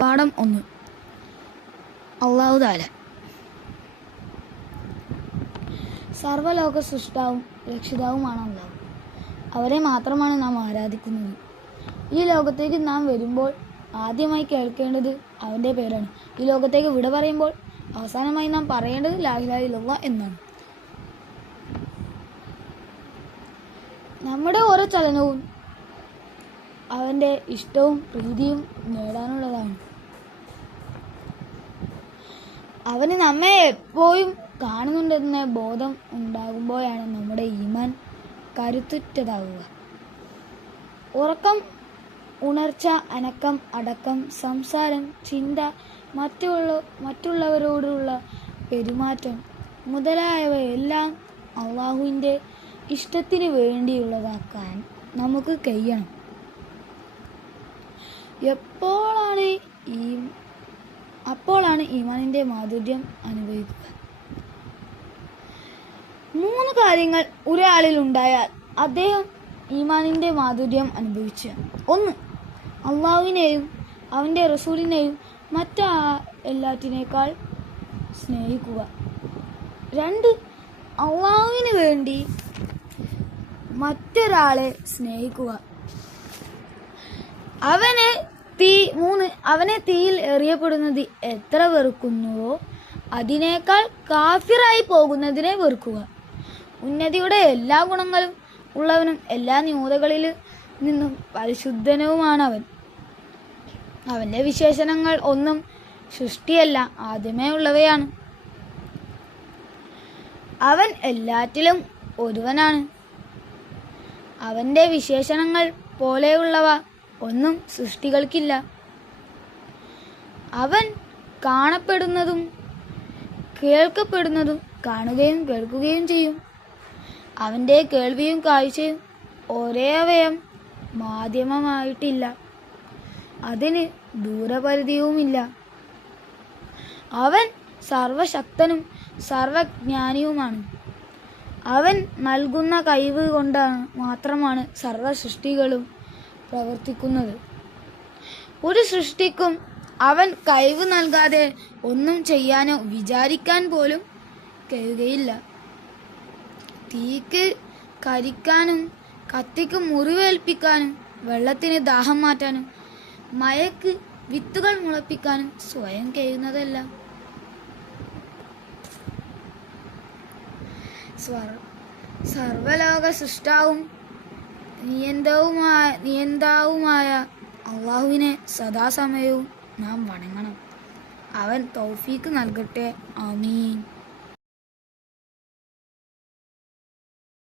പാഠം 1. അല്ലാഹു തആല സർവ്വലോക സൃഷ്ടാവും രക്ഷിതാവുമാണ് അല്ലാഹു. അവരെ മാത്രമാണ് നാം ആരാധിക്കുന്നത്. ഈ ലോകത്തേക്ക് നാം വരുമ്പോൾ ആദ്യമായി കേൾക്കേണ്ടത് അവൻ്റെ പേരാണ്. ഈ ലോകത്തേക്ക് വിട പറയുമ്പോൾ അവസാനമായി നാം പറയേണ്ടത് ലാ ഇലാഹ ഇല്ലല്ലാഹ് എന്നാണ്. നമ്മുടെ ഓരോ ചലനവും അവൻ്റെ ഇഷ്ടവും പ്രീതിയും നേടാനുള്ളതാണ്. അവന് നമ്മെ എപ്പോഴും കാണുന്നുണ്ടെന്ന ബോധം ഉണ്ടാകുമ്പോഴാണ് നമ്മുടെ ഈമാൻ കരുത്തുറ്റതാവുക. ഉറക്കം, ഉണർച്ച, അനക്കം, അടക്കം, സംസാരം, ചിന്ത, മറ്റുള്ളവരോടുള്ള പെരുമാറ്റം മുതലായവയെല്ലാം അള്ളാഹുവിൻ്റെ ഇഷ്ടത്തിന് വേണ്ടിയുള്ളതാക്കാൻ നമുക്ക് കഴിയണം. അപ്പോഴാണ് ഈമാനിൻ്റെ മാധുര്യം അനുഭവിക്കുക. 3 കാര്യങ്ങൾ ഒരാളിൽ ഉണ്ടായാൽ അദ്ദേഹം ഈമാനിൻ്റെ മാധുര്യം അനുഭവിച്ചു. 1. അള്ളാഹുവിനെയും അവൻ്റെ റസൂലിനെയും എല്ലാറ്റിനേക്കാൾ സ്നേഹിക്കുക. 2. അള്ളാഹുവിന് വേണ്ടി മറ്റൊരാളെ സ്നേഹിക്കുക. 3. അവനെ തീയിൽ എറിയപ്പെടുന്നത് എത്ര വെറുക്കുന്നുവോ അതിനേക്കാൾ കാഫിറായി പോകുന്നതിനെ വെറുക്കുക. ഉന്നതിയുടെ എല്ലാ ഗുണങ്ങളും ഉള്ളവനും എല്ലാ ന്യൂനതകളിൽ നിന്നും പരിശുദ്ധനുമാണ് അവൻ. അവൻ്റെ വിശേഷണങ്ങൾ ഒന്നും സൃഷ്ടിയല്ല, ആദ്യമേ ഉള്ളവയാണ്. അവൻ എല്ലാറ്റിലും ഒരുവനാണ്. അവൻ്റെ വിശേഷണങ്ങൾ പോലെയുള്ളവ ഒന്നും സൃഷ്ടികൾക്കില്ല. അവൻ കാണപ്പെടുന്നതും കേൾക്കപ്പെടുന്നതും കാണുകയും കേൾക്കുകയും ചെയ്യും. അവൻ്റെ കേൾവിയും കാഴ്ചയും ഒരേ അവയം മാധ്യമമായിട്ടില്ല. അതിന് ദൂരപരിധിയുമില്ല. അവൻ സർവശക്തനും സർവജ്ഞാനിയുമാണ്. അവൻ നൽകുന്ന കഴിവ് കൊണ്ട് മാത്രമാണ് സർവ സൃഷ്ടികളും പ്രവർത്തിക്കുന്നത്. ഒരു സൃഷ്ടിക്കും അവൻ കഴിവ് നൽകാതെ ഒന്നും ചെയ്യാനോ വിചാരിക്കാൻ പോലും കഴിയുകയില്ല. തീക്ക് കരിക്കാനും കത്തിക്ക് മുറിവേൽപ്പിക്കാനും വെള്ളത്തിന് ദാഹം മാറ്റാനും മഴയ്ക്ക് വിത്തുകൾ മുളപ്പിക്കാനും സ്വയം കഴിയുന്നതല്ല. സർവലോക സൃഷ്ടാവും നിയന്താവുമായ അള്ളാഹുവിനെ സദാസമയവും നാം വണങ്ങണം. അവൻ തൗഫീക്ക് നൽകട്ടെ. ആമീൻ.